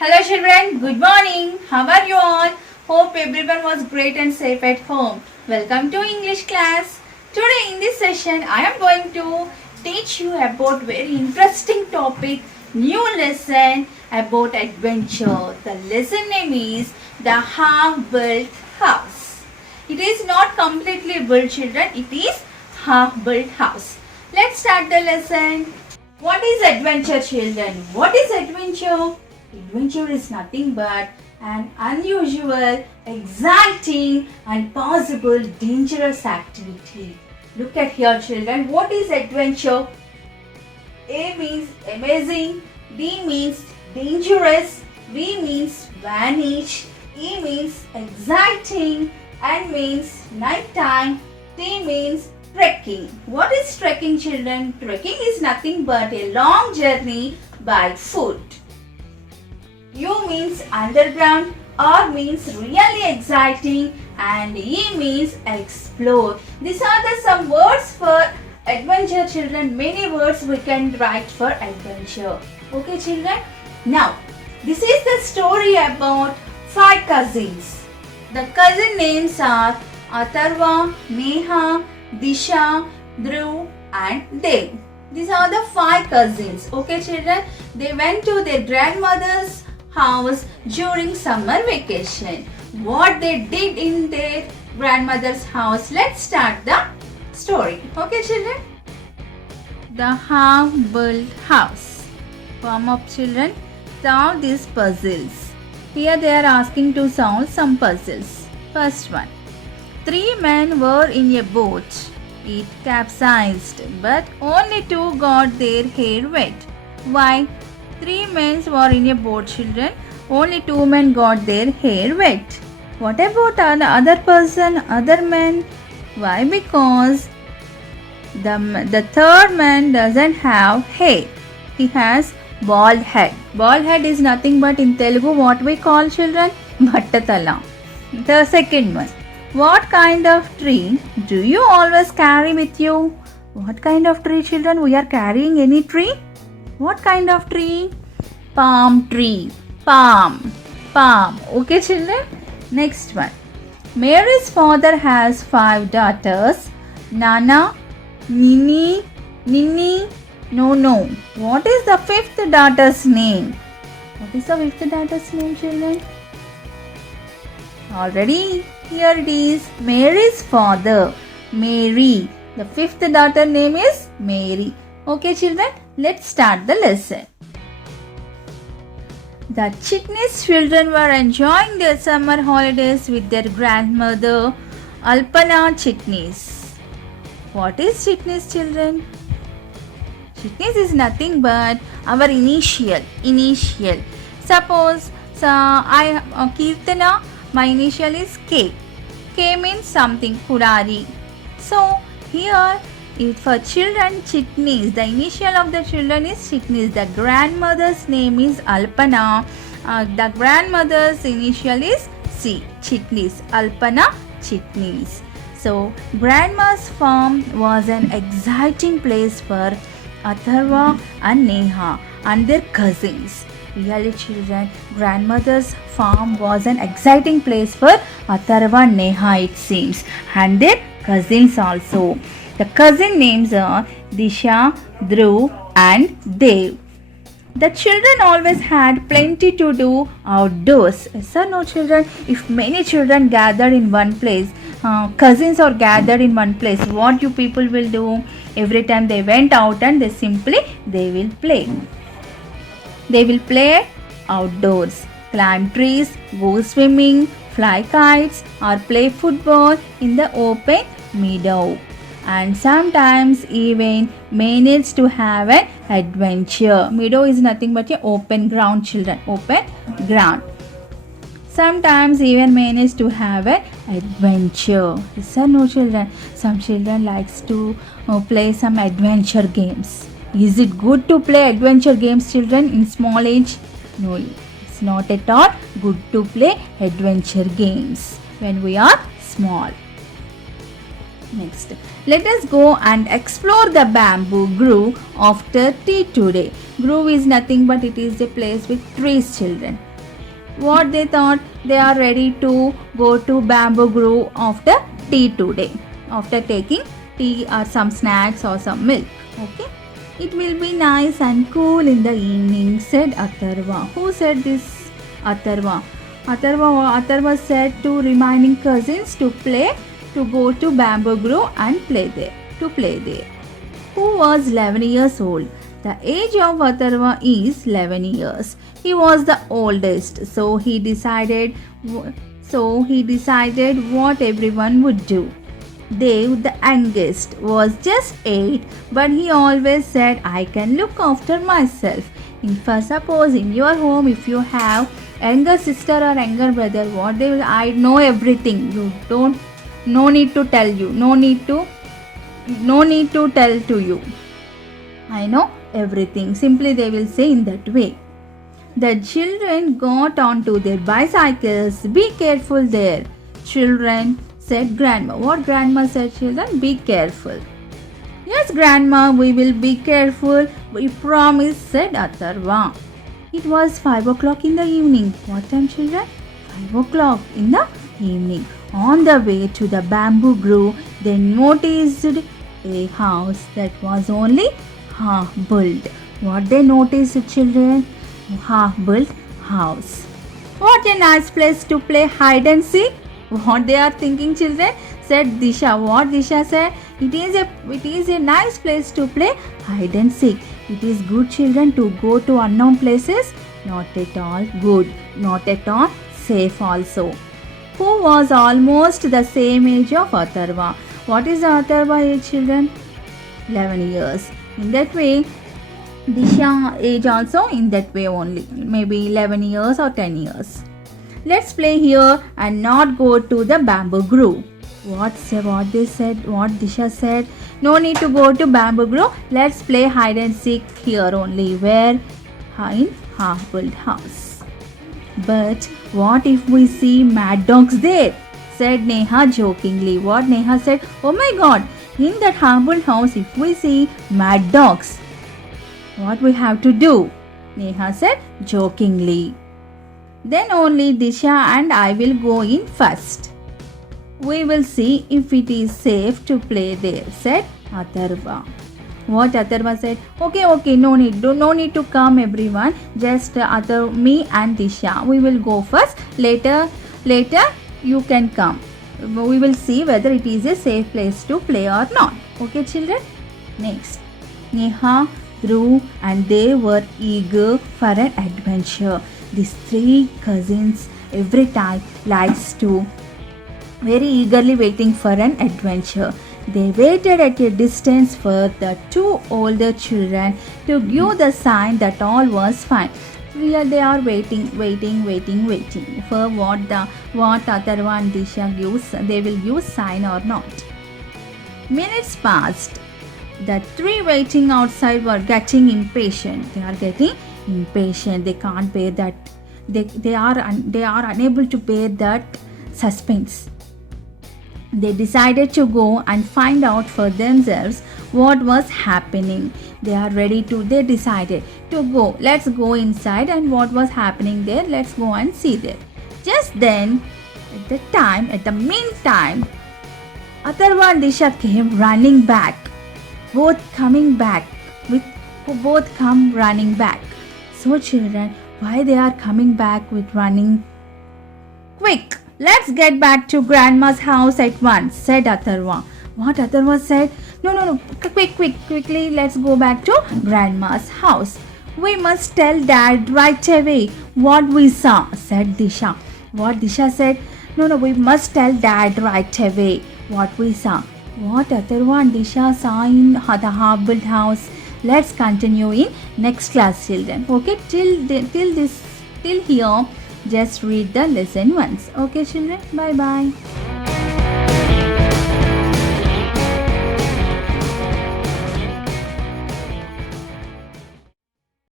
Hello children, good morning. How are you all? Hope everyone was great and safe at home. Welcome to English class. Today in this session I am going to teach you about very interesting topic, new lesson about adventure. The lesson name is The Half-Built House. It is not completely built children, it is half-built house. Let's start the lesson. What is adventure children? What is adventure? Adventure is nothing but an unusual, exciting and possible dangerous activity. Look at here children. What is adventure? A means amazing, D means dangerous, V means vanish, E means exciting, N means nighttime, T means trekking. What is trekking children? Trekking is nothing but a long journey by foot. U means underground, R means really exciting and E means explore. These are the some words for adventure children. Many words we can write for adventure. Okay children. Now this is the story about 5 cousins. The cousin names are Atharva, Neha, Disha, Dhruv and Dev. These are the 5 cousins. Okay children. They went to their grandmother's house during summer vacation. What they did in their grandmother's house. Let's start the story. Okay children. The half-built house. Warm up children. Solve these puzzles. Here they are asking to solve some puzzles. First one. 3 men were in a boat. It capsized, but only 2 got their hair wet. Why? 3 men were in a boat children. Only 2 men got their hair wet. What about the other person, other man? Why? Because the third man doesn't have hair. He has bald head. Bald head is nothing but in Telugu what we call children? Bhattatala. The second one. What kind of tree do you always carry with you? What kind of tree children? We are carrying any tree? What kind of tree? Palm tree. Palm. Okay children. Next one. Mary's father has 5 daughters. Nana, Nini, No. What is the 5th daughter's name? What is the 5th daughter's name children? Already here it is. Mary's father. Mary. The 5th daughter name is Mary. Okay children. Let's start the lesson. The Chitnis children were enjoying their summer holidays with their grandmother Alpana Chitnis. What is Chitnis children? Chitnis is nothing but our initial. Suppose Kirtana, my initial is K. K means something, Purari. So here for children, Chitnis, the initial of the children is Chitnis. The grandmother's name is Alpana. The grandmother's initial is C. Chitnis. Alpana Chitnis. So, grandma's farm was an exciting place for Atharva and Neha and their cousins. Really children, grandmother's farm was an exciting place for Atharva and Neha it seems. And their cousins also. The cousin names are Disha, Dhruv and Dev. The children always had plenty to do outdoors. Yes or no children? If many children gathered in one place, cousins are gathered in one place, what you people will do? Every time they went out and they will play. They will play outdoors, climb trees, go swimming, fly kites or play football in the open meadow. And sometimes even manage to have an adventure. Meadow is nothing but a open ground children. Open ground. Sometimes even manage to have an adventure. Yes or no children? Some children likes to play some adventure games. Is it good to play adventure games children in small age? No, it's not at all good to play adventure games when we are small. Next, let us go and explore the bamboo grove after tea today. Grove is nothing but it is a place with trees children. what they thought, they are ready to go to Bamboo Grove after tea today, after taking tea or some snacks or some milk. Okay, it will be nice and cool in the evening, said Atharva. Who said this? Atharva. Atharva said to remaining cousins to go to Bamboo Grove and play there. Who was 11 years old? The age of Atharva is 11 years. He was the oldest, so he decided what everyone would do. Dave, the youngest, was just 8, but he always said, I can look after myself. Suppose in your home, if you have younger sister or younger brother, what they will, I know everything. No need to tell you. No need to tell to you. I know everything. Simply they will say in that way. The children got onto their bicycles. Be careful there, children, said Grandma. What Grandma said, children? Be careful. Yes, Grandma, we will be careful. We promise, said Atharva. It was 5 o'clock in the evening. What time, children? 5 o'clock in the evening. On the way to the Bamboo Grove, they noticed a house that was only half built. What they noticed, children? Half built house. What a nice place to play hide and seek. What they are thinking, children? Said Disha. What Disha said? It is a nice place to play hide and seek. It is good, children, to go to unknown places. Not at all good. Not at all safe also. Who was almost the same age of Atharva. What is the Atharva age, children? 11 years. In that way, Disha age also in that way only. Maybe 11 years or 10 years. Let's play here and not go to the Bamboo Grove. What Disha said? No need to go to Bamboo Grove. Let's play hide and seek here only. Where? In half-built house. But what if we see mad dogs there? Said Neha jokingly. What Neha said? Oh my God! In that half-built house, if we see mad dogs, what we have to do? Neha said jokingly. Then only Disha and I will go in first. We will see if it is safe to play there, said Atharva. What Atharva said? Okay, no need to come everyone. Just me and Disha. We will go first. Later you can come. We will see whether it is a safe place to play or not. Okay, children? Next. Neha, Dhruv and they were eager for an adventure. These 3 cousins every time likes to very eagerly waiting for an adventure. They waited at a distance for the 2 older children to give the sign that all was fine. Here they are waiting for what Atharva and Disha gives. They will give sign or not. Minutes passed. The 3 waiting outside were getting impatient. They are getting impatient. They can't bear that. They are unable to bear that suspense. They decided to go and find out for themselves what was happening. They decided to go. Let's go inside and what was happening there. Let's go and see there. Just then, at the meantime, Atharva and Disha came running back. Both come running back. So children, why they are coming back with running? Quick, let's get back to Grandma's house at once, said Atharva. What Atharva said? No, quickly, let's go back to Grandma's house. We must tell Dad right away what we saw, said Disha. What Disha said? No, we must tell Dad right away what we saw. What Atharva and Disha saw in the half-built house. Let's continue in next class, children. Okay, till here, just read the lesson once. Okay, children. Bye.